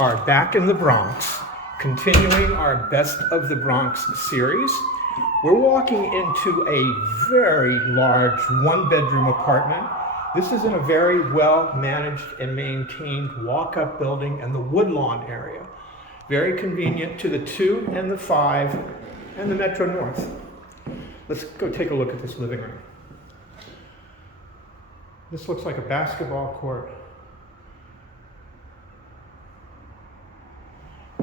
are back in the Bronx, continuing our Best of the Bronx series. We're walking into a very large one-bedroom apartment. This is in a very well-managed and maintained walk-up building in the Woodlawn area. Very convenient to the 2 and the 5 and the Metro North. Let's go take a look at this living room. This looks like a basketball court.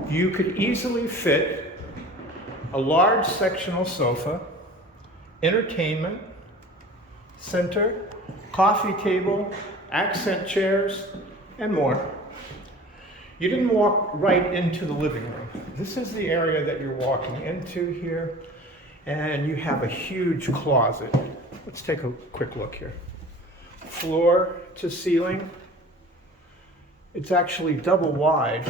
You could easily fit a large sectional sofa, entertainment center, coffee table, accent chairs, and more. You didn't walk right into the living room. This is the area that you're walking into here, and you have a huge closet. Let's take a quick look here. Floor to ceiling. It's actually double wide.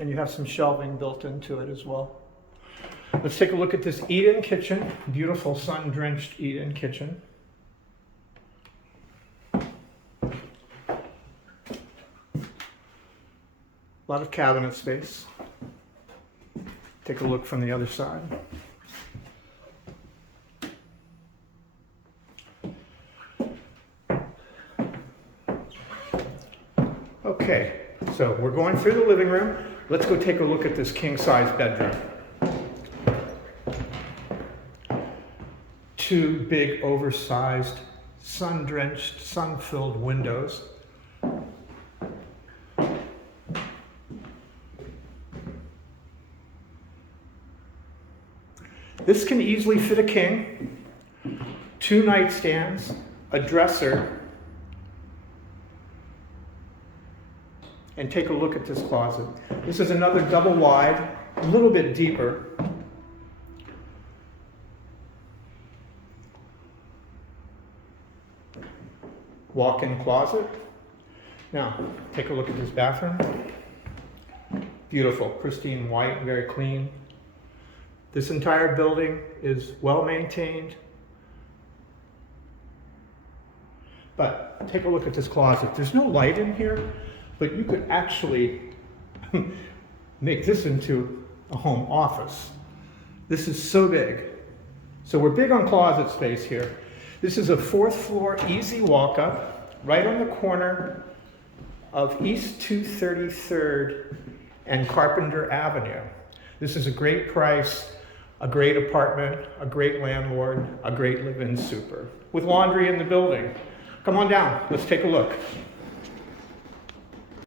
And you have some shelving built into it as well. Let's take a look at this eat-in kitchen. Beautiful sun-drenched eat-in kitchen. A lot of cabinet space. Take a look from the other side. Okay, so we're going through the living room. Let's go take a look at this king-size bedroom. 2 big, oversized, sun-drenched, sun-filled windows. This can easily fit a king, 2 nightstands, a dresser, and take a look at this closet. This is another double wide, a little bit deeper. Walk-in closet. Now, take a look at this bathroom. Beautiful, pristine white, very clean. This entire building is well maintained. But take a look at this closet. There's no light in here, but you could actually make this into a home office. This is so big. So we're big on closet space here. This is a 4th floor easy walk up right on the corner of East 233rd and Carpenter Avenue. This is a great price, a great apartment, a great landlord, a great live-in super with laundry in the building. Come on down, let's take a look.